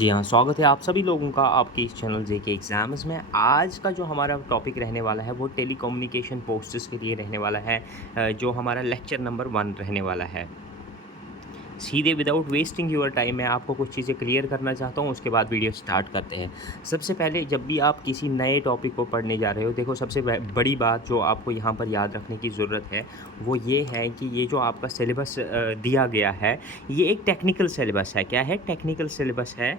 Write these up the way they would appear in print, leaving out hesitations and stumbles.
जी हाँ, स्वागत है आप सभी लोगों का आपके इस चैनल जेके एग्ज़ाम्स में। आज का जो हमारा टॉपिक रहने वाला है वो टेलीकम्युनिकेशन पोस्ट्स के लिए रहने वाला है, जो हमारा लेक्चर नंबर 1 रहने वाला है। सीधे विदाउट वेस्टिंग योर टाइम मैं आपको कुछ चीज़ें क्लियर करना चाहता हूँ, उसके बाद वीडियो स्टार्ट करते हैं। सबसे पहले जब भी आप किसी नए टॉपिक को पढ़ने जा रहे हो, देखो सबसे बड़ी बात जो आपको यहाँ पर याद रखने की ज़रूरत है, वो ये है कि ये जो आपका सिलेबस दिया गया है, ये एक टेक्निकल सिलेबस है। क्या है? टेक्निकल सिलेबस है।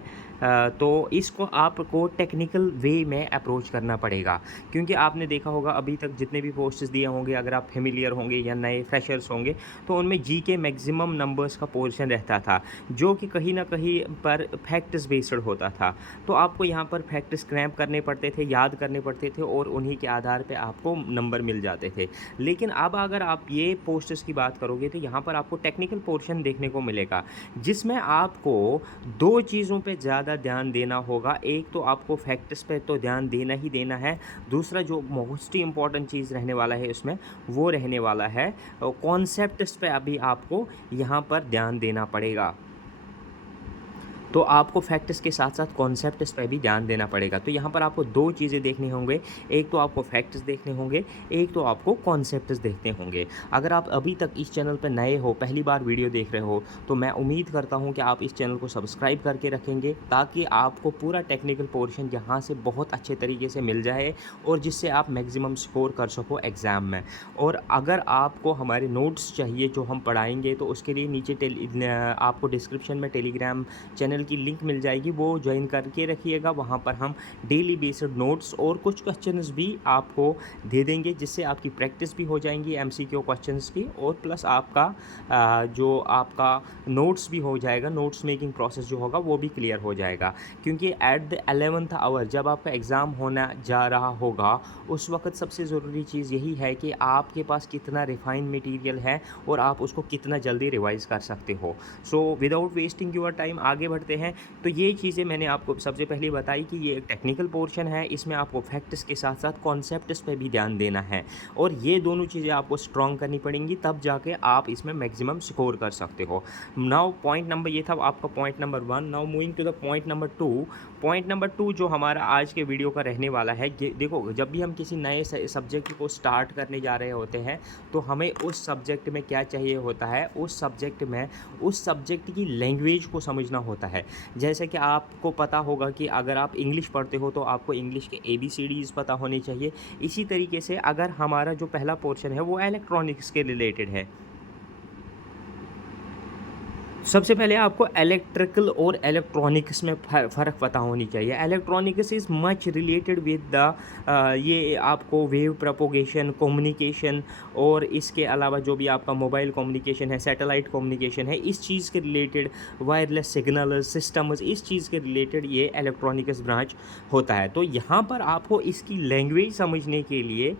तो इसको आपको टेक्निकल वे में अप्रोच करना पड़ेगा, क्योंकि आपने देखा होगा अभी तक जितने भी पोस्ट्स दिए होंगे, अगर आप फेमिलियर होंगे या नए फ्रेशर्स होंगे, तो उनमें जीके मैक्सिमम नंबर्स का पोर्शन रहता था, जो कि कहीं न कहीं पर फैक्ट्स बेस्ड होता था। तो आपको यहाँ पर फैक्ट्स क्रैम्प करने पड़ते थे, याद करने पड़ते थे और उन्हीं के आधार पे आपको नंबर मिल जाते थे। लेकिन अब अगर आप ये पोस्ट्स की बात करोगे तो यहाँ पर आपको टेक्निकल पोर्शन देखने को मिलेगा, जिसमें आपको 2 चीज़ों पे ज़्यादा ध्यान देना होगा। एक तो आपको फैक्ट्स पे तो ध्यान देना ही देना है, दूसरा जो मोस्ट इम्पॉर्टेंट चीज़ रहने वाला है इसमें, वो रहने वाला है कॉन्सेप्ट्स पे अभी आपको यहाँ पर ध्यान देना पड़ेगा। तो आपको फैक्ट्स के साथ-साथ कॉन्सेप्ट्स पे भी ध्यान देना पड़ेगा। तो यहाँ पर आपको 2 चीज़ें देखनी होंगे, एक तो आपको फैक्ट्स देखने होंगे, एक तो आपको कॉन्सेप्ट्स देखने होंगे। अगर आप अभी तक इस चैनल पे नए हो, पहली बार वीडियो देख रहे हो, तो मैं उम्मीद करता हूँ कि आप इस चैनल को सब्सक्राइब करके रखेंगे, ताकि आपको पूरा टेक्निकल पोर्शन यहाँ से बहुत अच्छे तरीके से मिल जाए और जिससे आप मैक्सिमम स्कोर कर सको एग्ज़ाम में। और अगर आपको हमारे नोट्स चाहिए जो हम पढ़ाएँगे, तो उसके लिए नीचे आपको डिस्क्रिप्शन में टेलीग्राम चैनल की लिंक मिल जाएगी, वो ज्वाइन करके रखिएगा। वहाँ पर हम डेली बेस्ड नोट्स और कुछ क्वेश्चंस भी आपको दे देंगे, जिससे आपकी प्रैक्टिस भी हो जाएंगी एमसीक्यू क्वेश्चंस की, और प्लस आपका जो आपका नोट्स भी हो जाएगा, नोट्स मेकिंग प्रोसेस जो होगा वो भी क्लियर हो जाएगा। क्योंकि एट द 11th आवर जब आपका एग्ज़ाम होना जा रहा होगा, उस वक्त सबसे ज़रूरी चीज़ यही है कि आपके पास कितना रिफाइंड मटेरियल है और आप उसको कितना जल्दी रिवाइज़ कर सकते हो। So without wasting your time आगे बढ़ते हैं। तो ये चीज़ें मैंने आपको सबसे पहले बताई कि ये एक टेक्निकल पोर्शन है, इसमें आपको फैक्ट्स के साथ साथ कॉन्सेप्ट्स पे भी ध्यान देना है, और ये दोनों चीज़ें आपको स्ट्रॉन्ग करनी पड़ेंगी, तब जाके आप इसमें मैक्सिमम स्कोर कर सकते हो। नाउ पॉइंट नंबर, ये था आपका point number 1। Now moving to the point number 2। Point number 2 जो हमारा आज के वीडियो का रहने वाला है, ये देखो, जब भी हम किसी नए सब्जेक्ट को स्टार्ट करने जा रहे होते हैं, तो हमें उस सब्जेक्ट में क्या चाहिए होता है, उस सब्जेक्ट में उस सब्जेक्ट की लैंग्वेज को समझना होता है। जैसे कि आपको पता होगा कि अगर आप इंग्लिश पढ़ते हो तो आपको इंग्लिश के ABCDs पता होने चाहिए। इसी तरीके से अगर हमारा जो पहला पोर्शन है वो इलेक्ट्रॉनिक्स के रिलेटेड है, सबसे पहले आपको इलेक्ट्रिकल और इलेक्ट्रॉनिक्स में फ़र्क पता होनी चाहिए। Electronics is much related with the ये आपको वेव प्रोपोगेशन, कम्युनिकेशन, और इसके अलावा जो भी आपका मोबाइल कम्युनिकेशन है, सैटेलाइट कम्युनिकेशन है, इस चीज़ के रिलेटेड, वायरलेस सिग्नल सिस्टम्स, इस चीज़ के रिलेटेड ये इलेक्ट्रॉनिक्स ब्रांच होता है। तो यहाँ पर आपको इसकी लैंग्वेज समझने के लिए,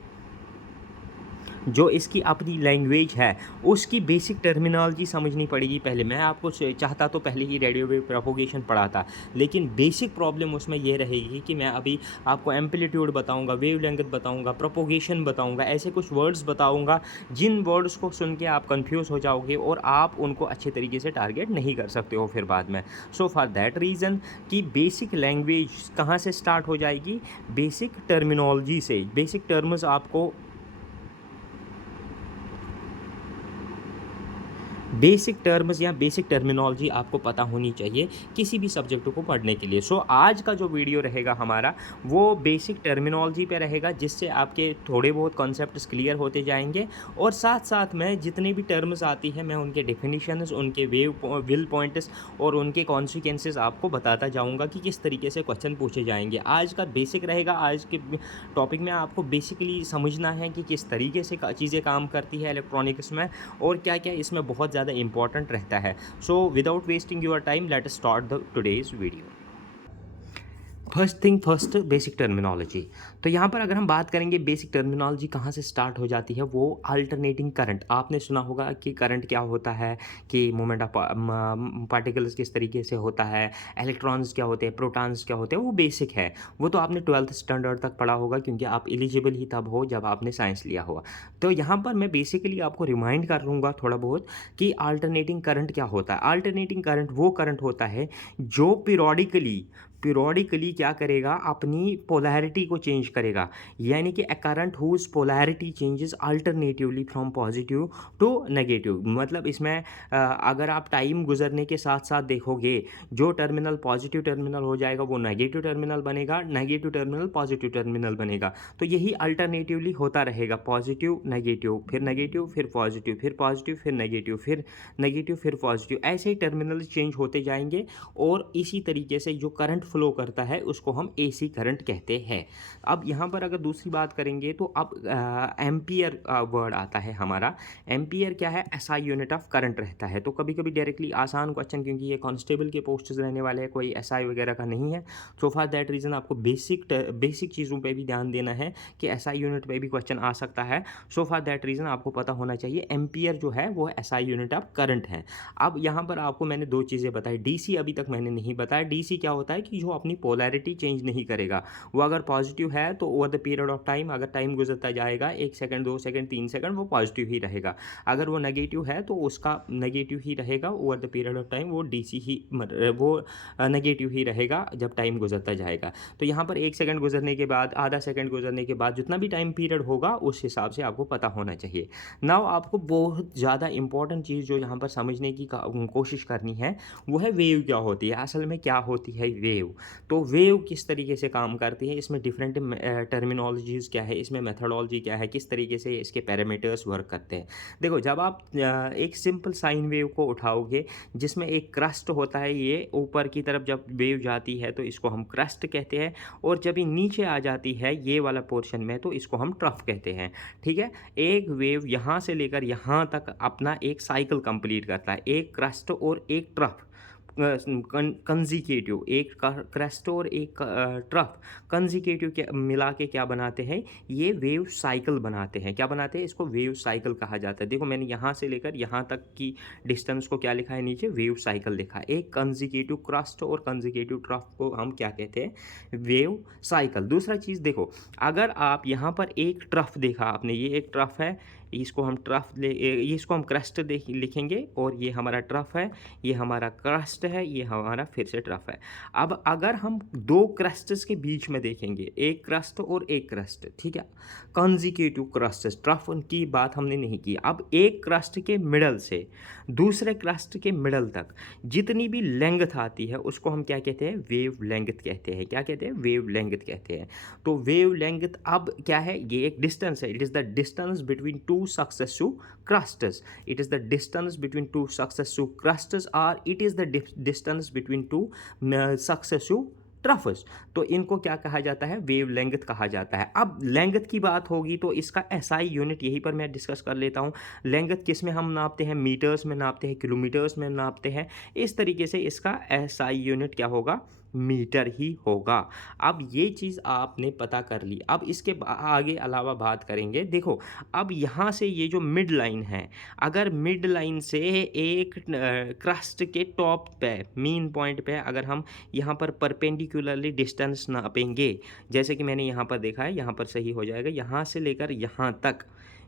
जो इसकी अपनी लैंग्वेज है, उसकी बेसिक टर्मिनोलॉजी समझनी पड़ेगी पहले। मैं आपको चाहता तो पहले ही रेडियो वेव प्रोपोगेशन पढ़ाता, लेकिन बेसिक प्रॉब्लम उसमें ये रहेगी कि मैं अभी आपको एम्पलीट्यूड बताऊंगा, वेव लेंथ बताऊंगा, प्रोपोगेशन बताऊंगा, ऐसे कुछ वर्ड्स बताऊंगा जिन वर्ड्स को सुन के आप कंफ्यूज हो जाओगे और आप उनको अच्छे तरीके से टारगेट नहीं कर सकते हो फिर बाद में। सो फॉर दैट रीज़न कि बेसिक लैंग्वेज कहाँ से स्टार्ट हो जाएगी, बेसिक टर्मिनोलॉजी से। बेसिक टर्म्स आपको, बेसिक टर्म्स या बेसिक टर्मिनोलॉजी आपको पता होनी चाहिए किसी भी सब्जेक्ट को पढ़ने के लिए। सो आज का जो वीडियो रहेगा हमारा, वो बेसिक टर्मिनोलॉजी पे रहेगा, जिससे आपके थोड़े बहुत कॉन्सेप्ट्स क्लियर होते जाएंगे, और साथ साथ में जितनी भी टर्म्स आती है मैं उनके डेफिनेशंस, उनके विल पॉइंट्स और उनके कॉन्सिक्वेंसेस आपको बताता जाऊंगा कि किस तरीके से क्वेश्चन पूछे जाएंगे। आज का बेसिक रहेगा, आज के टॉपिक में आपको बेसिकली समझना है कि किस तरीके से चीज़ें काम करती है इलेक्ट्रॉनिक्स में, और क्या क्या इसमें बहुत ज़्यादा इंपॉर्टेंट रहता है। So without wasting your time, let us start the today's video. First thing first, basic terminology. तो यहाँ पर अगर हम बात करेंगे बेसिक टर्मिनोलॉजी कहाँ से स्टार्ट हो जाती है, वो अल्टरनेटिंग करंट। आपने सुना होगा कि करंट क्या होता है, कि मूवमेंट ऑफ पार्टिकल्स किस तरीके से होता है, इलेक्ट्रॉन्स क्या होते हैं, प्रोटॉन्स क्या होते हैं, वो बेसिक है। वो तो आपने 12th स्टैंडर्ड तक पढ़ा होगा, क्योंकि आप एलिजिबल ही तब हो जब आपने साइंस लिया होगा। तो यहाँ पर मैं बेसिकली आपको रिमाइंड कर लूँगा थोड़ा बहुत कि अल्टरनेटिंग करंट क्या होता है। अल्टरनेटिंग करंट वो करंट होता है जो पीरियोडिकली क्या करेगा, अपनी पोलैरिटी को चेंज करेगा। यानी कि a current whose polarity changes alternatively from positive to negative. मतलब इसमें अगर आप टाइम गुजरने के साथ साथ देखोगे, जो टर्मिनल पॉजिटिव टर्मिनल हो जाएगा वो नेगेटिव टर्मिनल बनेगा, नेगेटिव टर्मिनल पॉजिटिव टर्मिनल बनेगा। तो यही अल्टरनेटिवली होता रहेगा, पॉजिटिव नेगेटिव फिर पॉजिटिव फिर पॉजिटिव फिर नेगेटिव फिर पॉजिटिव, ऐसे ही टर्मिनल चेंज होते जाएंगे। और इसी तरीके से जो करंट फ्लो करता है उसको हम एसी करंट कहते हैं। अब यहाँ पर अगर दूसरी बात करेंगे तो अब एम्पियर वर्ड आता है हमारा। एम्पियर क्या है, एसआई यूनिट ऑफ करंट रहता है। तो कभी कभी डायरेक्टली आसान क्वेश्चन, क्योंकि ये कांस्टेबल के पोस्ट्स रहने वाले हैं, कोई एसआई वगैरह का नहीं है। सो फॉर दैट रीज़न आपको बेसिक चीज़ों पे भी ध्यान देना है कि एसआई यूनिट पे भी क्वेश्चन आ सकता है। सो फॉर दैट रीज़न आपको पता होना चाहिए एम्पियर जो है वो एसआई यूनिट ऑफ करंट है। अब यहाँ पर आपको मैंने दो चीज़ें बताई। डीसी अभी तक मैंने नहीं बताया। डीसी क्या होता है कि जो अपनी पोलैरिटी चेंज नहीं करेगा। वो अगर पॉजिटिव है तो over the period of time, अगर टाइम गुजरता जाएगा 1 सेकंड 2 सेकंड 3 सेकंड, वो पॉजिटिव ही रहेगा। अगर वो नेगेटिव है तो उसका नेगेटिव ही रहेगा over the period of time, वो डीसी ही वो नेगेटिव ही रहेगा जब टाइम गुजरता जाएगा। तो यहाँ पर 1 सेकंड गुजरने के बाद, आधा सेकंड गुजरने के बाद, जितना भी टाइम पीरियड होगा उस हिसाब से आपको पता होना चाहिए। नाउ आपको बहुत ज़्यादा इंपॉर्टेंट चीज़ जो यहाँ पर समझने की कोशिश करनी है वो है वेव क्या होती है। असल में क्या होती है वेव। तो वेव किस तरीके से काम करती है, इसमें डिफरेंट टर्मिनोलॉजीज़ क्या है, इसमें मेथडोलॉजी क्या है, किस तरीके से इसके पैरामीटर्स वर्क करते हैं। देखो, जब आप एक सिंपल साइन वेव को उठाओगे जिसमें एक क्रस्ट होता है, ये ऊपर की तरफ जब वेव जाती है तो इसको हम क्रस्ट कहते हैं, और जब ये नीचे आ जाती है ये वाला पोर्शन में तो इसको हम ट्रफ कहते हैं। ठीक है, एक वेव यहाँ से लेकर यहाँ तक अपना एक साइकिल कंप्लीट करता है, एक क्रस्ट और एक ट्रफ कंजिकेटिव, एक क्रस्ट और एक ट्रफ कंजिकेटिव के मिला के क्या बनाते हैं, ये वेव साइकिल बनाते हैं। क्या बनाते हैं, इसको वेव साइकिल कहा जाता है। देखो, मैंने यहाँ से लेकर यहाँ तक की डिस्टेंस को क्या लिखा है, नीचे वेव साइकिल लिखा है। एक कंजिकेटिव क्रस्ट और कंजिकेटिव ट्रफ को हम क्या कहते हैं, वेव साइकिल। दूसरा चीज़ देखो, अगर आप यहाँ पर एक ट्रफ देखा आपने, ये एक ट्रफ है, इसको हम इसको हम क्रस्ट लिखेंगे, और ये हमारा ट्रफ है, ये हमारा क्रस्ट है, ये हमारा फिर से ट्रफ है। अब अगर हम दो क्रस्ट्स के बीच में देखेंगे, एक क्रस्ट और एक क्रस्ट, ठीक है, कंजिक्यूटिव क्रस्ट्स, ट्रफ की बात हमने नहीं की। अब एक क्रस्ट के मिडल से दूसरे क्रस्ट के मिडल तक जितनी भी लेंथ आती है उसको हम क्या कहते हैं, वेव लेंथ कहते हैं। क्या कहते हैं, वेव लेंथ कहते हैं। तो वेव लेंथ अब क्या है, ये एक डिस्टेंस है। It is the distance between two successive clusters. It is the distance between two successive clusters, or it is the distance between two successive ट्रफस। तो इनको क्या कहा जाता है, वेव लेंथ कहा जाता है। अब लेंथ की बात होगी तो इसका एसआई यूनिट यहीं पर मैं डिस्कस कर लेता हूँ। लेंथ किस में हम नापते हैं, मीटर्स में नापते हैं, किलोमीटर्स में नापते हैं। इस तरीके से इसका एसआई यूनिट क्या होगा, मीटर ही होगा। अब ये चीज़ आपने पता कर ली। अब इसके आगे अलावा बात करेंगे। देखो, अब यहाँ से ये जो मिड लाइन है, अगर मिड लाइन से एक क्रस्ट के टॉप पे, मेन पॉइंट पे, अगर हम यहाँ पर परपेंडिकुलरली डिस्टेंस नापेंगे, जैसे कि मैंने यहाँ पर देखा है, यहाँ पर सही हो जाएगा, यहाँ से लेकर यहाँ तक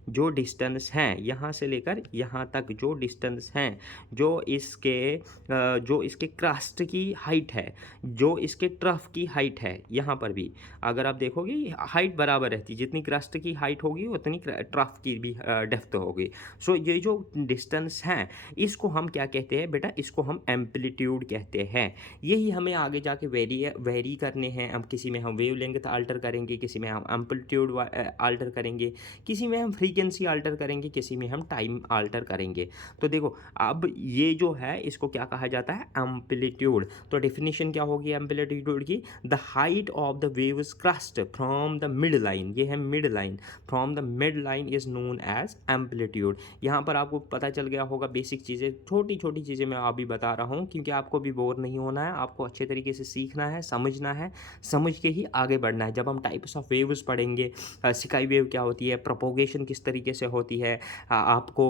जो डिस्टेंस हैं, यहाँ से लेकर यहाँ तक जो डिस्टेंस हैं, जो इसके क्रस्ट की हाइट है, जो इसके ट्रफ की हाइट है, यहाँ पर भी अगर आप देखोगे हाइट बराबर रहती है। जितनी क्रस्ट की हाइट होगी उतनी ट्रफ की भी डेप्थ होगी। सो ये जो डिस्टेंस हैं इसको हम क्या कहते हैं बेटा, इसको हम एम्पलीट्यूड कहते हैं। यही हमें आगे जाके वेरी करने हैं। हम किसी में हम वेव लेंथ अल्टर करेंगे, किसी में हम एम्पलीट्यूड अल्टर करेंगे, किसी में हम फ्रीक्वेंसी फ्रीक्वेंसी अल्टर करेंगे, किसी में हम टाइम अल्टर करेंगे। तो देखो अब ये जो है इसको क्या कहा जाता है, एम्पलीट्यूड। तो डेफिनेशन क्या होगी एम्पलीट्यूड की, the height of the waves crest from the mid line, ये है mid line, from the mid line is known as amplitude. यहाँ पर आपको पता चल गया होगा बेसिक चीज़ें, छोटी छोटी चीज़ें मैं अभी बता रहा हूँ क्योंकि आपको भी बोर नहीं होना है, आपको अच्छे तरीके से सीखना है, समझना है, समझ के ही आगे बढ़ना है। जब हम टाइप्स ऑफ वेव्स पढ़ेंगे, स्काई वेव क्या होती है, प्रोपोगेशन किस तरीके से होती है,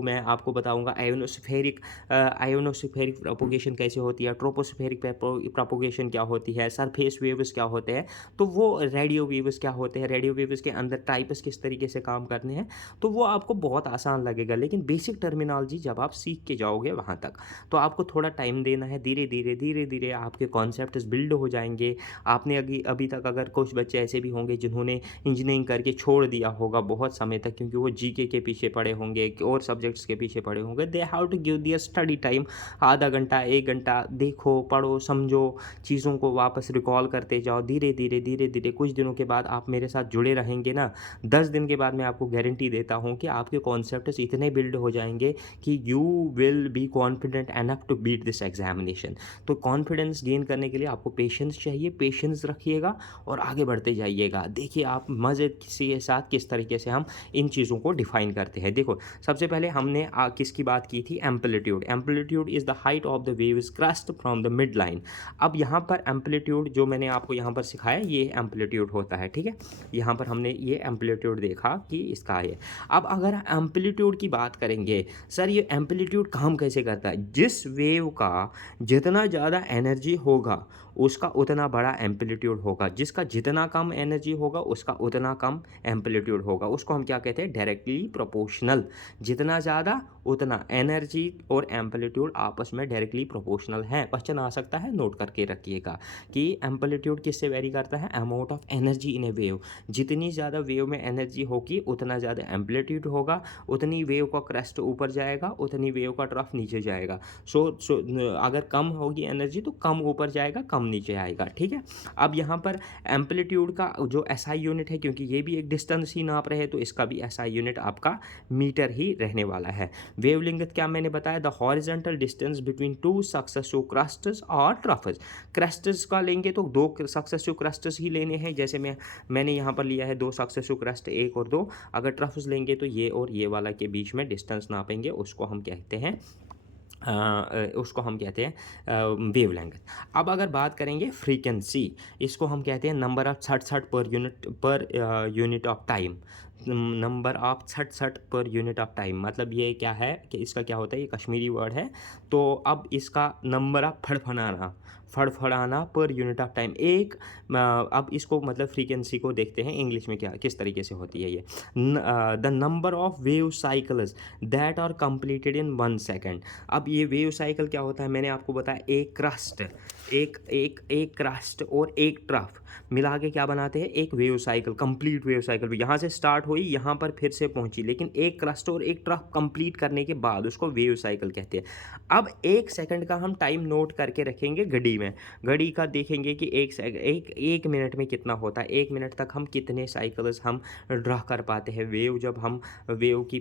मैं आपको बताऊंगा आयोनोस्फेरिक प्रोपोगेशन कैसे होती है, ट्रोपोस्फेरिक प्रोपोगेशन क्या होती है, सरफेस वेव्स क्या होते हैं, तो वो रेडियो वेव्स क्या होते हैं, रेडियो वेव्स के अंदर टाइप्स किस तरीके से काम करने हैं, तो वो आपको बहुत आसान लगेगा। लेकिन बेसिक टर्मिनोलॉजी जब आप सीख के जाओगे वहाँ तक, तो आपको थोड़ा टाइम देना है, धीरे धीरे आपके कॉन्सेप्ट्स बिल्ड हो जाएंगे। आपने अभी तक अगर कुछ बच्चे ऐसे भी होंगे जिन्होंने इंजीनियरिंग करके छोड़ दिया होगा बहुत समय तक, क्योंकि वो जीके के पीछे पड़े होंगे और सब्जेक्ट्स के पीछे पड़े होंगे, they have to give their study time, आधा घंटा 1 घंटा देखो, पढ़ो, समझो, चीज़ों को वापस रिकॉल करते जाओ, धीरे धीरे कुछ दिनों के बाद आप मेरे साथ जुड़े रहेंगे ना, 10 दिन के बाद मैं आपको गारंटी देता हूँ कि आपके कॉन्सेप्ट्स इतने बिल्ड हो जाएंगे कि you will be confident enough to beat this examination. तो कॉन्फिडेंस गेन करने के लिए आपको पेशेंस चाहिए, पेशेंस रखिएगा और आगे बढ़ते जाइएगा। देखिए आप मज़े के साथ किस तरीके से हम इन चीज़ों को डिफाइन करते हैं। देखो सबसे पहले हमने किसकी बात की थी, amplitude. Amplitude is the height of the waves crest from the mid line. अब यहाँ पर एम्पलीट्यूड जो मैंने आपको यहाँ पर सिखाया ये एम्पलीट्यूड होता है, ठीक है। यहाँ पर हमने ये एम्पलीट्यूड देखा कि इसका है। अब अगर एम्पलीट्यूड की बात करेंगे, सर ये एम्पलीट्यूड काम कैसे करता है, जिस वेव का जितना ज़्यादा एनर्जी होगा उसका उतना बड़ा एम्पलीट्यूड होगा, जिसका जितना कम एनर्जी होगा उसका उतना कम एम्पलीट्यूड होगा। उसको हम क्या कहते हैं, डायरेक्टली प्रोपोर्शनल। जितना ज़्यादा उतना एनर्जी और एम्पलीट्यूड आपस में डायरेक्टली प्रोपोर्शनल हैं। क्वेश्चन आ सकता है, नोट करके रखिएगा कि एम्पलीट्यूड किससे वेरी करता है, amount of energy in A wave. जितनी ज़्यादा वेव में एनर्जी होगी उतना ज़्यादा एम्पलीट्यूड होगा, उतनी वेव का क्रेस्ट ऊपर जाएगा, उतनी वेव का ट्रफ नीचे जाएगा। सो अगर कम होगी एनर्जी तो कम ऊपर जाएगा, कम नीचे आएगा, ठीक है। अब यहाँ पर एम्पलीट्यूड का जो एसआई यूनिट है, क्योंकि ये भी एक डिस्टेंस ही नाप रहे तो इसका भी एसआई यूनिट आपका मीटर ही रहने वाला है। वेवलेंथ क्या मैंने बताया, the horizontal distance between two successive crusts और ट्रफेस। क्रस्ट्स का लेंगे तो 2 सक्सेसिव क्रस्ट्स ही लेने हैं, जैसे मैंने यहाँ पर लिया है 2 सक्सेसिव क्रस्ट, 1 और 2। अगर ट्रफेस लेंगे तो ये और ये वाला के बीच में डिस्टेंस नापेंगे, उसको हम कहते हैं वेवलेंथ। अब अगर बात करेंगे फ्रीक्वेंसी, इसको हम कहते हैं number of 67 per unit of time. Number of 67 per unit of time मतलब ये क्या है कि इसका क्या होता है, ये कश्मीरी वर्ड है। तो अब इसका number of फड़फड़ाना per unit of time अब इसको मतलब फ्रीक्वेंसी को देखते हैं इंग्लिश में क्या किस तरीके से होती है ये। The number of wave cycles that are completed in 1 second. अब ये वेव साइकिल क्या होता है, मैंने आपको बताया एक क्रस्ट और एक ट्रफ मिला के क्या बनाते हैं, एक wave cycle, complete wave cycle. यहाँ से स्टार्ट हुई, यहाँ पर फिर से पहुँची, लेकिन एक क्रस्ट और एक ट्रफ कंप्लीट करने के बाद उसको वेव साइकिल कहते हैं। अब 1 सेकंड का हम टाइम नोट करके रखेंगे घड़ी में, घड़ी का देखेंगे कि एक मिनट में कितना होता है, 1 मिनट तक हम कितने साइकिल्स हम ड्रा कर पाते हैं वेव। जब हम वेव की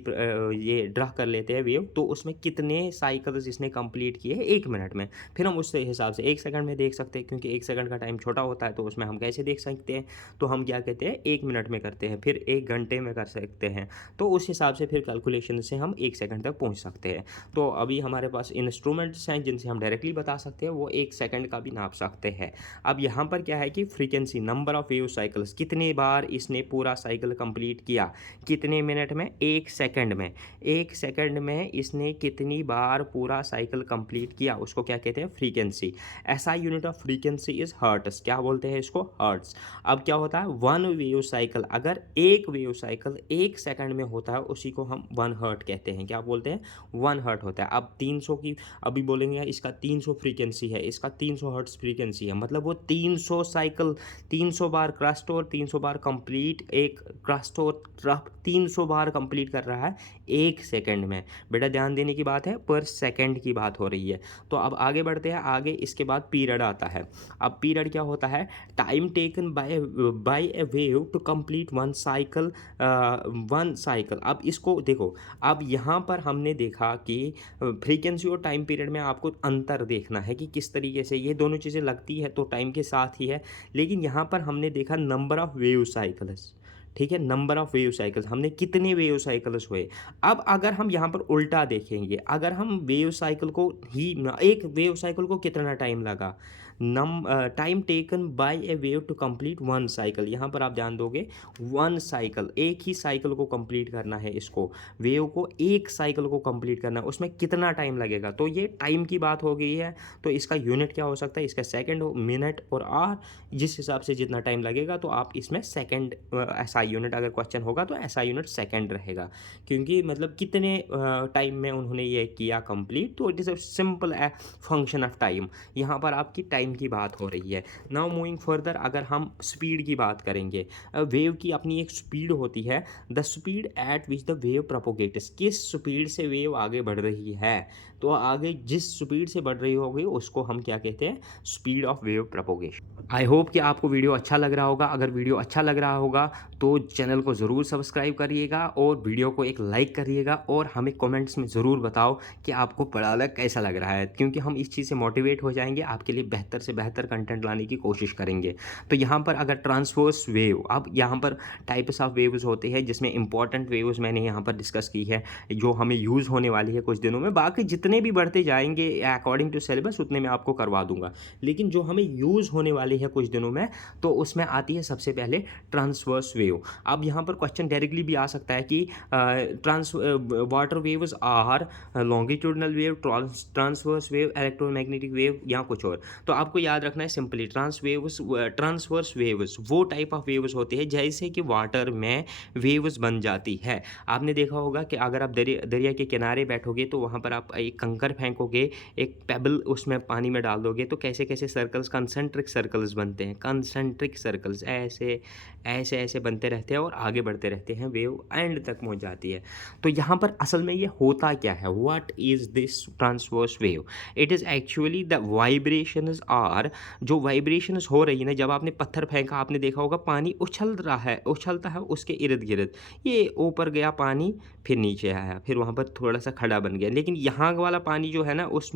ये ड्रा कर लेते हैं वेव, तो उसमें कितने साइकिल्स इसने कंप्लीट किए हैं 1 मिनट में, फिर हम उस हिसाब से 1 सेकंड में देख सकते हैं, क्योंकि 1 सेकंड का टाइम छोटा होता है तो उसमें हम कैसे देख सकते हैं, तो हम क्या कहते हैं 1 मिनट में करते हैं, फिर 1 घंटे में कर सकते हैं, तो उस हिसाब से फिर कैलकुलेशन से हम 1 सेकंड तक पहुंच सकते हैं। तो अभी हमारे पास इंस्ट्रूमेंट्स हैं जिनसे हम डायरेक्टली बता सकते हैं, वो 1 सेकंड का भी नाप सकते हैं। अब यहाँ पर क्या है कि frequency, number of wave cycles, कितनी बार इसने पूरा साइकिल कंप्लीट किया, कितने मिनट में, 1 सेकंड में। 1 सेकंड में इसने कितनी बार पूरा साइकिल कंप्लीट किया, उसको क्या कहते हैं, फ्रीक्वेंसी। ऐसा unit of frequency is hertz, क्या बोलते हैं इसको, हर्ट्स। अब क्या होता है, 1 वेव साइकिल, अगर एक वेव साइकिल 1 सेकंड में होता है उसी को हम 1 हर्ट कहते हैं, क्या बोलते हैं, 1 हर्ट होता है। अब 300 की अभी बोलेंगे इसका 300 फ्रीक्वेंसी है, इसका 300 हर्ट्स फ्रीक्वेंसी है, मतलब वो 300 साइकिल, 300 बार क्रस्ट और 300 बार कंप्लीट, एक क्रस्ट और ट्रफ 300 बार कंप्लीट कर रहा है 1 सेकंड में। बेटा ध्यान देने की बात है, पर सेकंड की बात हो रही है। तो अब आगे बढ़ते हैं, आगे इसके बाद पीरियड आता है। अब पीरियड क्या होता है, time taken by a wave to complete 1 cycle one cycle. अब इसको देखो, अब यहाँ पर हमने देखा कि फ्रीक्वेंसी और टाइम पीरियड में आपको अंतर देखना है कि किस तरीके से ये दोनों चीज़ें लगती है तो टाइम के साथ ही है, लेकिन यहाँ पर हमने देखा नंबर ऑफ़ वेव साइकिल्स, ठीक है, नंबर ऑफ़ वेव साइकिल्स, हमने कितने वेव साइकिल्स हुए। अब अगर हम यहाँ पर उल्टा देखेंगे, अगर हम वेव साइकिल को ही एक वेव साइकिल को कितना टाइम लगा, time taken by a wave to complete one cycle, यहाँ पर आप ध्यान दोगे वन साइकिल, एक ही साइकिल को कंप्लीट करना है, इसको वेव को एक साइकिल को कंप्लीट करना है, उसमें कितना टाइम लगेगा। तो ये टाइम की बात हो गई है, तो इसका यूनिट क्या हो सकता है, इसका सेकंड, मिनट और आवर, जिस हिसाब से जितना टाइम लगेगा तो आप इसमें सेकंड एसआई यूनिट, अगर क्वेश्चन होगा तो एसआई यूनिट सेकंड रहेगा, क्योंकि मतलब कितने टाइम में उन्होंने ये किया कंप्लीट, तो it is a simple function of time. यहाँ पर आपकी टाइम की बात हो रही है। नाउ मूविंग फर्दर, अगर हम स्पीड की बात करेंगे, वेव की अपनी एक स्पीड होती है, the speed at which the wave propagates, किस स्पीड से वेव आगे बढ़ रही है, तो आगे जिस स्पीड से बढ़ रही होगी उसको हम क्या कहते हैं, speed of wave propagation. I hope कि आपको वीडियो अच्छा लग रहा होगा। अगर वीडियो अच्छा लग रहा होगा तो चैनल को ज़रूर सब्सक्राइब करिएगा और वीडियो को एक लाइक करिएगा, और हमें कमेंट्स में ज़रूर बताओ कि आपको पढ़ाना कैसा लग रहा है, क्योंकि हम इस चीज़ से मोटिवेट हो जाएंगे, आपके लिए बेहतर से बेहतर कंटेंट लाने की कोशिश करेंगे। तो यहाँ पर अगर ट्रांसवर्स वेव, अब यहाँ पर टाइप्स ऑफ वेव्स होते हैं, जिसमें इंपॉर्टेंट वेव्स मैंने यहाँ पर डिस्कस की है जो हमें यूज़ होने वाली है कुछ दिनों में, बाकी जितने भी बढ़ते जाएंगे अकॉर्डिंग टू सिलेबस उतने मैं आपको करवा दूंगा, लेकिन जो हमें यूज़ होने वाली है कुछ दिनों में, तो उसमें आती है सबसे पहले ट्रांसवर्स वेव। अब यहाँ पर क्वेश्चन डायरेक्टली भी आ सकता है कि water waves are longitudinal wave, transverse wave, electromagnetic wave या कुछ और। तो आपको याद रखना है सिंपली ट्रांसवर्स वेव्स वो टाइप ऑफ वेव्स होती है जैसे कि वाटर में वेव्स बन जाती है। आपने देखा होगा कि अगर आप दरिया के किनारे बैठोगे तो वहाँ पर आप एक कंकर फेंकोगे, एक पेबल उसमें पानी में डाल दोगे, तो कैसे कैसे सर्कल्स, कंसेंट्रिक सर्कल्स बनते हैं, कंसेंट्रिक सर्कल्स ऐसे ऐसे ऐसे बनते रहते हैं और आगे बढ़ते रहते हैं, वेव एंड तक पहुँच जाती है। तो यहाँ पर असल में ये होता क्या है, what is this transverse wave, it is actually the vibrations are, जो वाइब्रेशंस हो रही है ना, जब आपने पत्थर फेंका आपने देखा होगा पानी उछल रहा है, उछलता है उसके इर्द गिर्द, ये ऊपर गया पानी, फिर नीचे आया, फिर वहाँ पर थोड़ा सा खड़ा बन गया, लेकिन यहाँ वाला पानी जो है ना उस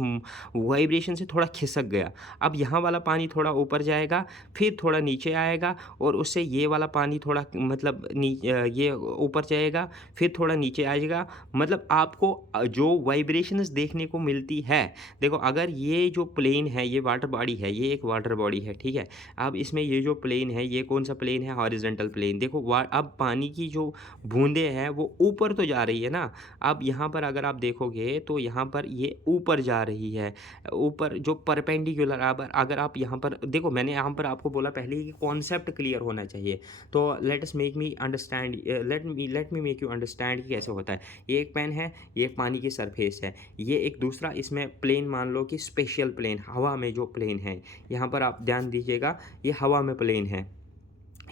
वाइब्रेशन से थोड़ा खिसक गया। अब यहाँ वाला पानी थोड़ा ऊपर जाएगा, फिर थोड़ा नीचे आएगा, और उससे ये वाला पानी थोड़ा मतलब ये ऊपर जाएगा, फिर थोड़ा नीचे आएगा। मतलब आपको जो वाइब्रेशंस देखने को मिलती है, देखो अगर ये जो प्लेन है ये वाटर बॉडी है, ये एक वाटर बॉडी है, ठीक है। अब इसमें ये जो प्लेन है, ये कौन सा प्लेन है, हॉरिजॉन्टल प्लेन। देखो अब पानी की जो बूंदे हैं वो ऊपर तो जा रही है ना, अब यहाँ पर अगर आप देखोगे तो यहाँ पर ये ऊपर जा रही है, ऊपर जो परपेंडिकुलर। अब अगर आप यहाँ पर देखो, मैंने यहाँ पर आपको बोला पहले ही कि कॉन्सेप्ट क्लियर होना चाहिए, तो let me make you understand कि कैसे होता है। ये एक पेन है, ये एक पानी की सरफेस है, ये एक दूसरा इसमें प्लेन मान लो कि स्पेशल प्लेन, हवा में जो प्लेन है, यहाँ पर आप ध्यान दीजिएगा, ये हवा में प्लेन है,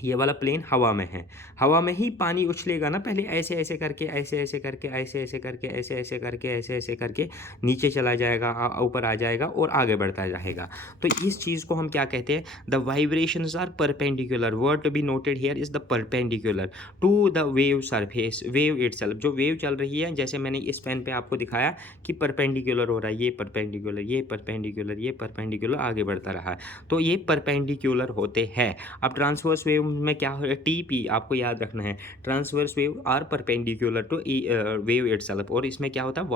ये वाला प्लेन हवा में है, हवा में ही पानी उछलेगा ना, पहले ऐसे ऐसे करके, ऐसे ऐसे करके, ऐसे ऐसे करके, ऐसे ऐसे करके, ऐसे ऐसे करके नीचे चला जाएगा, ऊपर आ जाएगा और आगे बढ़ता जाएगा। तो इस चीज़ को हम क्या कहते हैं, the vibrations are perpendicular, word to be noted here is the perpendicular to the wave surface, wave itself, जो वेव चल रही है, जैसे मैंने इस पेन पे आपको दिखाया कि परपेंडिकुलर हो रहा है, ये परपेंडिकुलर, ये परपेंडिकुलर, ये परपेंडिकुलर, आगे बढ़ता रहा है, तो ये परपेंडिकुलर होते हैं। अब ट्रांसवर्स वेव में क्या हो रहा है, टीपी आपको याद रखना है, transverse wave are perpendicular to wave itself, और इसमें क्या होता है,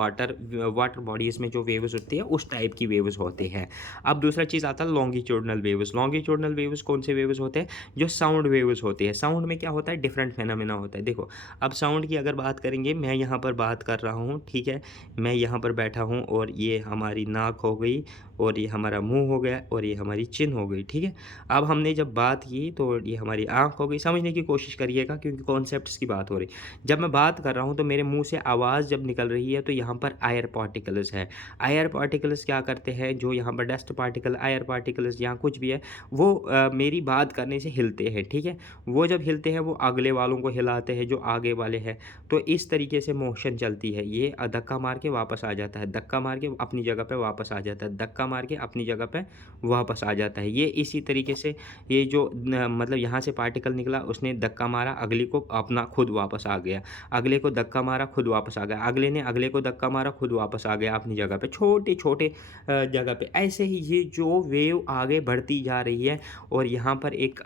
वाटर बॉडीज में जो वेव्स होती है उस टाइप की वेव्स होते हैं। अब दूसरा चीज़ आता है लॉन्गिट्यूडनल वेव्स। लॉन्गिट्यूडनल वेव्स कौन से वेव्स होते हैं, जो साउंड वेव्स होते हैं। साउंड में क्या होता है, डिफरेंट फेनोमेना होता है। देखो अब साउंड की अगर बात करेंगे, मैं यहाँ पर बात कर रहा हूँ, ठीक है, मैं यहाँ पर बैठा हूँ और ये हमारी नाक हो गई, और ये हमारा मुंह हो गया, और ये हमारी चिन हो गई, ठीक है। अब हमने जब बात की तो ये हमारी आँख हो गई, समझने की कोशिश करिएगा क्योंकि कॉन्सेप्ट्स की बात हो रही। जब मैं बात कर रहा हूँ तो मेरे मुंह से आवाज़ जब निकल रही है तो यहाँ पर एयर पार्टिकल्स है। एयर पार्टिकल्स क्या करते हैं, जो यहाँ पर डस्ट पार्टिकल, एयर पार्टिकल्स यहाँ कुछ भी है, वो मेरी बात करने से हिलते हैं, ठीक है। वो जब हिलते हैं वो अगले वालों को हिलाते हैं जो आगे वाले हैं, तो इस तरीके से मोशन चलती है। ये धक्का मार के वापस आ जाता है, धक्का मार के अपनी जगह पर वापस आ जाता है, धक्का मार के अपनी जगह पे वापस आ जाता है। ये इसी तरीके से ये जो मतलब यहाँ से पार्टिकल निकला, उसने धक्का मारा, अगले को अपना खुद वापस आ गया, अगले को धक्का मारा, खुद वापस आ गया, अगले ने अगले को धक्का मारा, खुद वापस आ गया अपनी जगह पे, छोटे-छोटे जगह पे। ऐसे ही ये जो वेव आगे बढ़ती जा रही है और यहाँ पर एक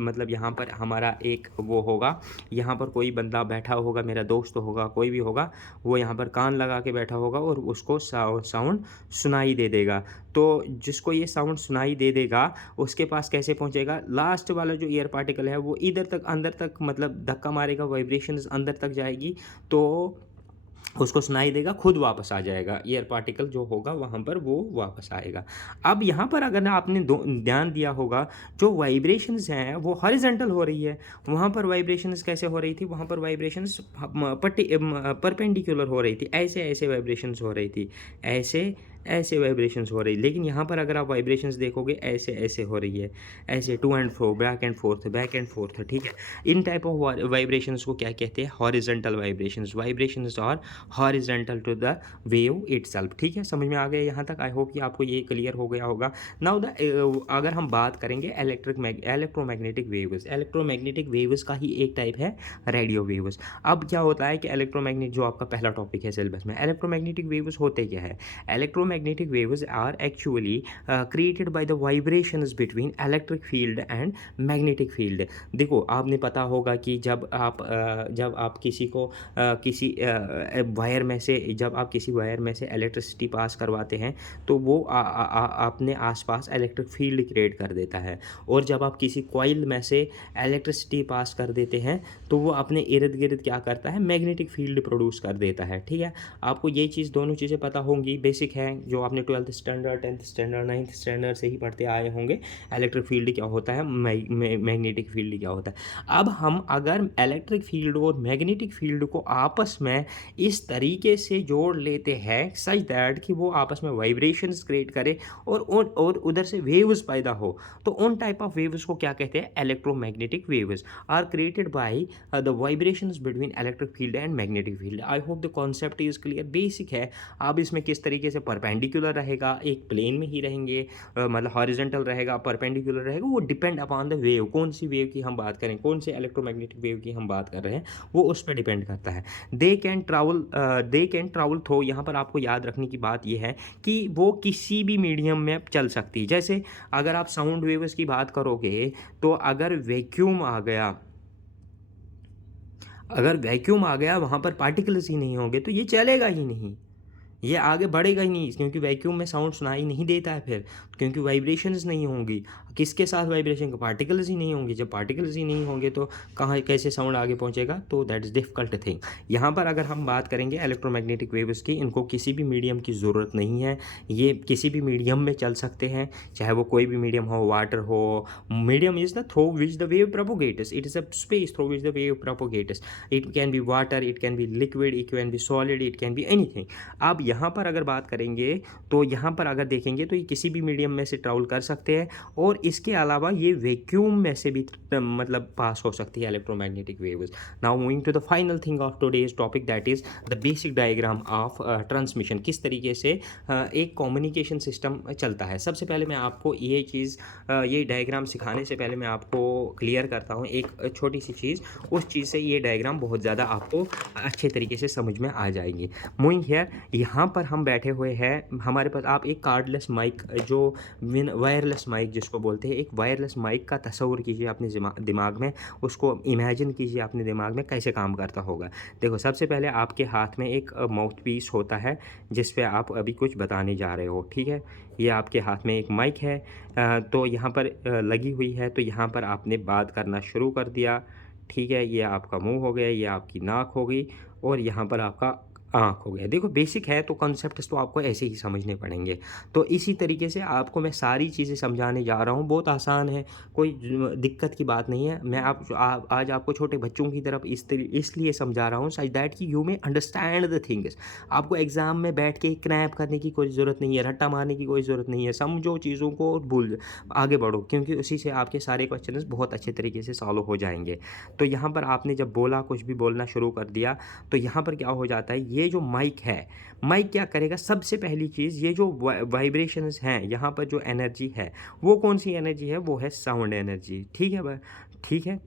मतलब यहाँ पर हमारा एक वो होगा, यहाँ पर कोई बंदा बैठा होगा, मेरा दोस्त होगा, कोई भी होगा, वो यहाँ पर कान लगा के बैठा होगा और उसको साउंड सुनाई दे देगा। तो जिसको ये साउंड सुनाई दे देगा, उसके पास कैसे पहुँचेगा? लास्ट वाला जो एयर पार्टिकल है वो इधर तक अंदर तक मतलब धक्का मारेगा, वाइब्रेशंस अंदर तक जाएगी, तो उसको सुनाई देगा, खुद वापस आ जाएगा। एयर पार्टिकल जो होगा वहाँ पर वो वापस आएगा। अब यहाँ पर अगर आपने ध्यान दिया होगा, जो वाइब्रेशंस हैं वो हॉरिजॉन्टल हो रही है। वहाँ पर वाइब्रेशंस कैसे हो रही थी? वहाँ पर वाइब्रेशंस परपेंडिकुलर हो रही थी, ऐसे वाइब्रेशंस हो रही थी, ऐसे वाइब्रेशंस हो रही। लेकिन यहाँ पर अगर आप वाइब्रेशंस देखोगे, ऐसे हो रही है, ऐसे to and fro, back and forth, ठीक है। इन टाइप ऑफ वाइब्रेशंस को क्या कहते हैं? हॉरिजॉन्टल वाइब्रेशंस और horizontal to the wave itself, ठीक है। समझ में आ गया यहाँ तक? आई होप कि आपको ये क्लियर हो गया होगा। नाउ अगर हम बात करेंगे इलेक्ट्रोमैग्नेटिक वेव्स का ही एक टाइप है रेडियो वेव्स। अब क्या होता है कि इलेक्ट्रोमैग्नेट जो आपका पहला टॉपिक है सिलेबस में, इलेक्ट्रोमैग्नेटिक वेव्स होते क्या है? Electromagnetic waves are actually created by the vibrations between electric field and magnetic field। देखो, आपने पता होगा कि जब आप किसी को किसी वायर में से जब आप किसी वायर में से इलेक्ट्रिसिटी पास करवाते हैं, तो वो अपने आसपास इलेक्ट्रिक फील्ड क्रिएट कर देता है। और जब आप किसी कॉइल में से इलेक्ट्रिसिटी पास कर देते हैं, तो वो अपने इर्द गिर्द क्या करता है? मैग्नेटिक फील्ड प्रोड्यूस कर देता है, ठीक है। आपको ये चीज़, दोनों चीज़ें पता होंगी, बेसिक है, जो आपने 12th standard, 10th standard, 9th standard से ही पढ़ते आए होंगे। इलेक्ट्रिक फील्ड क्या होता है, मैग्नेटिक फील्ड क्या होता है। अब हम अगर इलेक्ट्रिक फील्ड और मैग्नेटिक फील्ड को आपस में इस तरीके से जोड़ लेते हैं सच दैट कि वो आपस में वाइब्रेशंस क्रिएट करे और उधर से वेव्स पैदा हो, तो उन टाइप ऑफ वेव्स को क्या कहते हैं? Electromagnetic waves are created by the vibrations between electric field and magnetic field. I hope the concept is clear. Basic है। अब इसमें किस तरीके से परपेंडिकुलर रहेगा, एक प्लेन में ही रहेंगे, मतलब हॉरिजॉन्टल रहेगा, परपेंडिकुलर रहेगा, वो डिपेंड अपॉन द वेव, कौन सी वेव की हम बात करें, कौन से इलेक्ट्रोमैग्नेटिक वेव की हम बात कर रहे हैं, वो उस पर डिपेंड करता है। दे कैन ट्रैवल थ्रू, यहाँ पर आपको याद रखने की बात यह है कि वो किसी भी मीडियम में चल सकती है। जैसे अगर आप साउंड वेव्स की बात करोगे, तो अगर वैक्यूम आ गया वहाँ पर पार्टिकल्स ही नहीं होंगे, तो ये चलेगा ही नहीं, ये आगे बढ़ेगा ही नहीं, क्योंकि वैक्यूम में साउंड सुनाई नहीं देता है फिर, क्योंकि वाइब्रेशंस नहीं होंगी। किसके साथ वाइब्रेशन? पार्टिकल्स ही नहीं होंगे। जब पार्टिकल्स ही नहीं होंगे तो कहाँ कैसे साउंड आगे पहुँचेगा? तो दैट इज़ डिफ़िकल्ट थिंग। यहाँ पर अगर हम बात करेंगे इलेक्ट्रोमैग्नेटिक वेव्स की, इनको किसी भी मीडियम की ज़रूरत नहीं है, ये किसी भी मीडियम में चल सकते हैं, चाहे वो कोई भी मीडियम हो, वाटर हो। Medium is the through which the wave propagates, it is a space through which the wave propagates. It can be water, it can be liquid, it can be solid, it can be anything. अब यहाँ पर अगर बात करेंगे, तो यहाँ पर अगर देखेंगे तो ये किसी भी मीडियम में से ट्रैवल कर सकते हैं, और इसके अलावा ये वैक्यूम में से भी मतलब पास हो सकती है electromagnetic waves. Now moving to the final thing of today's topic, that is the basic diagram of transmission. किस तरीके से एक कम्युनिकेशन सिस्टम चलता है। सबसे पहले मैं आपको ये चीज़, ये डायग्राम सिखाने से पहले मैं आपको क्लियर करता हूँ एक छोटी सी चीज़। उस चीज़ से ये डायग्राम बहुत ज़्यादा आपको अच्छे तरीके से समझ में आ जाएंगे। मूविंग हियर, यहाँ पर हम बैठे हुए हैं, हमारे पास आप एक कार्डलेस माइक, जो वायरलेस माइक जिसको बोलते हैं, एक वायरलेस माइक का तस्वुर कीजिए अपने दिमाग में, उसको इमेजिन कीजिए अपने दिमाग में कैसे काम करता होगा। देखो, सबसे पहले आपके हाथ में एक माउथ पीस होता है जिस पे आप अभी कुछ बताने जा रहे हो, ठीक है। ये आपके हाथ में एक माइक है, तो यहाँ पर लगी हुई है, तो यहाँ पर आपने बात करना शुरू कर दिया, ठीक है। ये आपका मुंह हो गया, ये आपकी नाक हो गई, और यहाँ पर आपका आँख हो गया। देखो, बेसिक है तो कॉन्सेप्ट्स तो आपको ऐसे ही समझने पड़ेंगे। तो इसी तरीके से आपको मैं सारी चीज़ें समझाने जा रहा हूँ, बहुत आसान है, कोई दिक्कत की बात नहीं है। मैं आज आपको छोटे बच्चों की तरफ इसलिए समझा रहा हूँ सच दैट कि you may understand the things. आपको एग्ज़ाम में बैठ के क्रैप करने की कोई ज़रूरत नहीं है, रट्टा मारने की कोई ज़रूरत नहीं है। समझो चीज़ों को और आगे बढ़ो, क्योंकि उसी से आपके सारे क्वेश्चन बहुत अच्छे तरीके से सॉल्व हो जाएंगे। तो यहाँ पर आपने जब बोला, कुछ भी बोलना शुरू कर दिया, तो यहाँ पर क्या हो जाता है, ये जो माइक है, माइक क्या करेगा, सबसे पहली चीज़ ये जो वाइब्रेशंस हैं, यहाँ पर जो एनर्जी है वो कौन सी एनर्जी है, वो है साउंड एनर्जी। ठीक है ठीक है,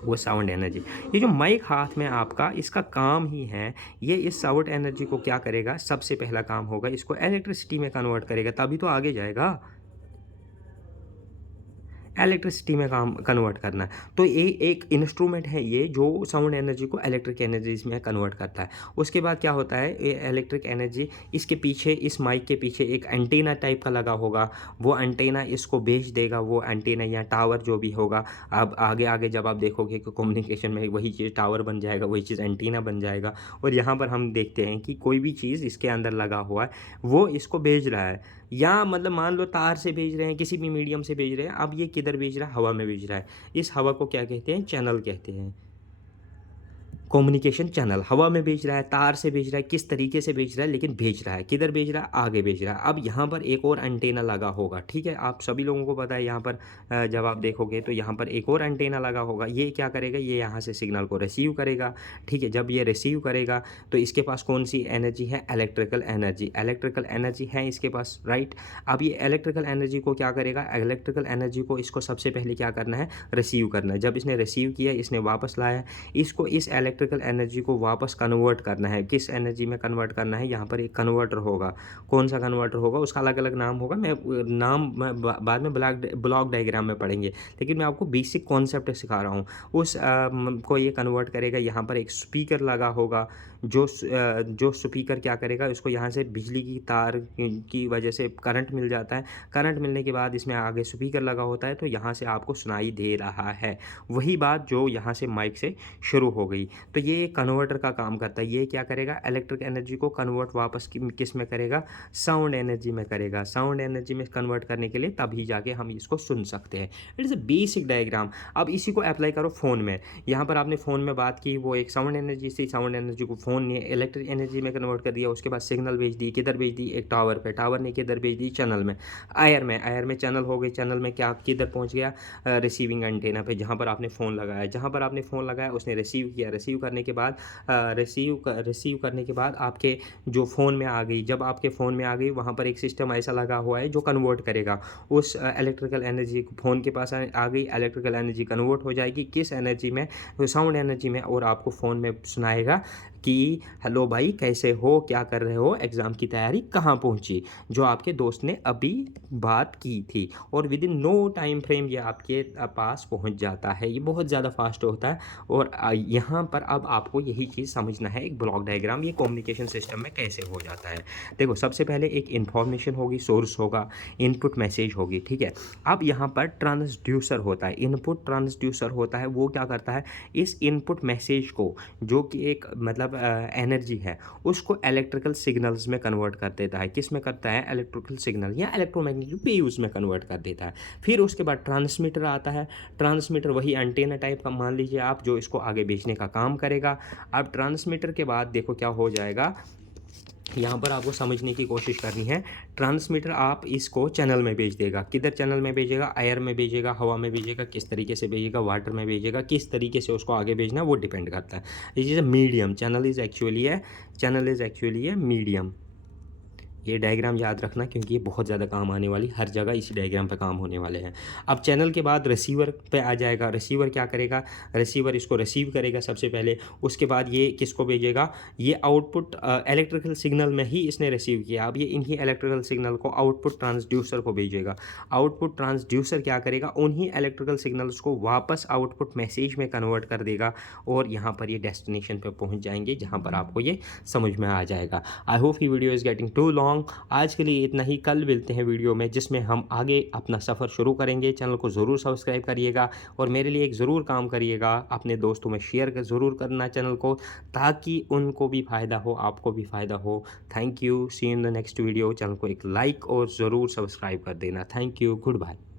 वो साउंड एनर्जी। ये जो माइक हाथ में आपका, इसका काम ही है, ये इस साउंड एनर्जी को क्या करेगा, सबसे पहला काम होगा इसको इलेक्ट्रिसिटी में कन्वर्ट करेगा, तभी तो आगे जाएगा। इलेक्ट्रिसिटी में काम कन्वर्ट करना है। तो ये एक इंस्ट्रूमेंट है ये जो साउंड एनर्जी को इलेक्ट्रिक एनर्जीज में कन्वर्ट करता है। उसके बाद क्या होता है, ये इलेक्ट्रिक एनर्जी इसके पीछे, इस माइक के पीछे एक एंटीना टाइप का लगा होगा, वो एंटीना इसको भेज देगा, वो एंटीना या टावर जो भी होगा। अब आगे आगे जब आप देखोगे कि कम्युनिकेशन में वही चीज़ टावर बन जाएगा, वही चीज़ एंटीना बन जाएगा। और यहाँ पर हम देखते हैं कि कोई भी चीज़ इसके अंदर लगा हुआ है वो इसको भेज रहा है, या मतलब मान लो तार से भेज रहे हैं, किसी भी मीडियम से भेज रहे हैं। अब ये किधर भेज रहा है, हवा में भेज रहा है। इस हवा को क्या कहते हैं, चैनल कहते हैं। कम्युनिकेशन चैनल हवा में भेज रहा है, तार से भेज रहा है, किस तरीके से भेज रहा है, लेकिन भेज रहा है। किधर भेज रहा है, आगे भेज रहा है। अब यहाँ पर एक और एंटेना लगा होगा, ठीक है, आप सभी लोगों को पता है। यहाँ पर जब आप देखोगे तो यहाँ पर एक और एंटेना लगा होगा। ये क्या करेगा, ये यहाँ से सिग्नल को रिसीव करेगा। ठीक है, जब ये रिसीव करेगा तो इसके पास कौन सी एनर्जी है, इलेक्ट्रिकल एनर्जी। इलेक्ट्रिकल एनर्जी है इसके पास, राइट। अब ये इलेक्ट्रिकल एनर्जी को क्या करेगा, इलेक्ट्रिकल एनर्जी को इसको सबसे पहले क्या करना है, रिसीव करना है। जब इसने रिसीव किया, इसने वापस लाया, इसको इस इलेक्ट्रिकल एनर्जी को वापस कन्वर्ट करना है। किस एनर्जी में कन्वर्ट करना है, यहाँ पर एक कन्वर्टर होगा। कौन सा कन्वर्टर होगा, उसका अलग अलग नाम होगा, मैं बाद में ब्लॉक डायग्राम में पढ़ेंगे, लेकिन मैं आपको बेसिक कॉन्सेप्ट सिखा रहा हूँ। उस को ये कन्वर्ट करेगा। यहाँ पर एक स्पीकर लगा होगा, जो स्पीकर क्या करेगा, उसको यहाँ से बिजली की तार की वजह से करंट मिल जाता है। करंट मिलने के बाद इसमें आगे स्पीकर लगा होता है, तो यहाँ से आपको सुनाई दे रहा है वही बात जो यहाँ से माइक से शुरू हो गई। तो ये कन्वर्टर का काम करता है। ये क्या करेगा, इलेक्ट्रिक एनर्जी को कन्वर्ट वापस किस में करेगा, साउंड एनर्जी में करेगा। साउंड एनर्जी में कन्वर्ट करने के लिए तभी जाके हम इसको सुन सकते हैं। It is a basic diagram. अब इसी को अप्लाई करो फ़ोन में। यहाँ पर आपने फ़ोन में बात की, वो एक साउंड एनर्जी से, साउंड एनर्जी को फ़ोन ने इलेक्ट्रिक एनर्जी में कन्वर्ट कर दिया। उसके बाद सिग्नल भेज दी, किधर भेज दी, एक टावर पे, टावर ने किधर भेज दी, चैनल में, आयर में चैनल हो गई। चैनल में क्या किधर पहुँच गया, रिसीविंग एंटेना पे, जहाँ पर आपने फ़ोन लगाया। जहाँ पर आपने फ़ोन लगाया उसने रिसीव किया। रिसीव करने के बाद रिसीव करने के बाद आपके जो फ़ोन में आ गई। जब आपके फ़ोन में आ गई, वहाँ पर एक सिस्टम ऐसा लगा हुआ है जो कन्वर्ट करेगा उस इलेक्ट्रिकल एनर्जी। फ़ोन के पास आ गई, इलेक्ट्रिकल एनर्जी कन्वर्ट हो जाएगी किस एनर्जी में, साउंड एनर्जी में, और आपको फ़ोन में सुनाएगा कि हेलो भाई कैसे हो, क्या कर रहे हो, एग्ज़ाम की तैयारी कहाँ पहुँची, जो आपके दोस्त ने अभी बात की थी। और within no time frame ये आपके पास पहुँच जाता है। ये बहुत ज़्यादा फास्ट होता है। और यहाँ पर अब आपको यही चीज़ समझना है, एक ब्लॉक डायग्राम ये कम्युनिकेशन सिस्टम में कैसे हो जाता है। देखो, सबसे पहले एक इन्फॉर्मेशन होगी, सोर्स होगा, इनपुट मैसेज होगी, ठीक है। अब यहाँ पर ट्रांसड्यूसर होता है, इनपुट ट्रांसड्यूसर होता है। वो क्या करता है, इस इनपुट मैसेज को, जो कि एक मतलब एनर्जी है, उसको इलेक्ट्रिकल सिग्नल्स में कन्वर्ट कर देता है। किस में करता है, इलेक्ट्रिकल सिग्नल या इलेक्ट्रोमैग्नेटिक वेव्स में कन्वर्ट कर देता है। फिर उसके बाद ट्रांसमीटर आता है। ट्रांसमीटर वही एंटेना टाइप का मान लीजिए आप, जो इसको आगे भेजने का काम करेगा। अब ट्रांसमीटर के बाद देखो क्या हो जाएगा, यहाँ पर आपको समझने की कोशिश करनी है। ट्रांसमीटर आप इसको चैनल में भेज देगा। किधर चैनल में भेजेगा, एयर में भेजेगा, हवा में भेजेगा, किस तरीके से भेजेगा, वाटर में भेजेगा, किस तरीके से उसको आगे भेजना वो डिपेंड करता है। It is a medium, channel is actually a medium. ये डायग्राम याद रखना, क्योंकि ये बहुत ज़्यादा काम आने वाली, हर जगह इसी डायग्राम पे काम होने वाले हैं। अब चैनल के बाद रिसीवर पे आ जाएगा। रिसीवर क्या करेगा, रिसीवर इसको रिसीव करेगा सबसे पहले। उसके बाद ये किसको भेजेगा, ये आउटपुट इलेक्ट्रिकल सिग्नल में ही इसने रिसीव किया। अब ये इन्हीं इलेक्ट्रिकल सिग्नल को आउटपुट ट्रांसड्यूसर को भेजेगा। आउटपुट ट्रांसड्यूसर क्या करेगा, उन्हीं इलेक्ट्रिकल सिग्नल्स को वापस आउटपुट मैसेज में कन्वर्ट कर देगा, और यहाँ पर ये डेस्टिनेशन पर पहुँच जाएंगे, जहाँ पर आपको ये समझ में आ जाएगा। आई होप ये video is getting too long. आज के लिए इतना ही। कल मिलते हैं वीडियो में, जिसमें हम आगे अपना सफ़र शुरू करेंगे। चैनल को ज़रूर सब्सक्राइब करिएगा, और मेरे लिए एक ज़रूर काम करिएगा, अपने दोस्तों में शेयर ज़रूर करना चैनल को, ताकि उनको भी फ़ायदा हो, आपको भी फ़ायदा हो। Thank you, see you in the next video. Channel को एक लाइक और ज़रूर सब्सक्राइब कर देना। Thank you, good bye.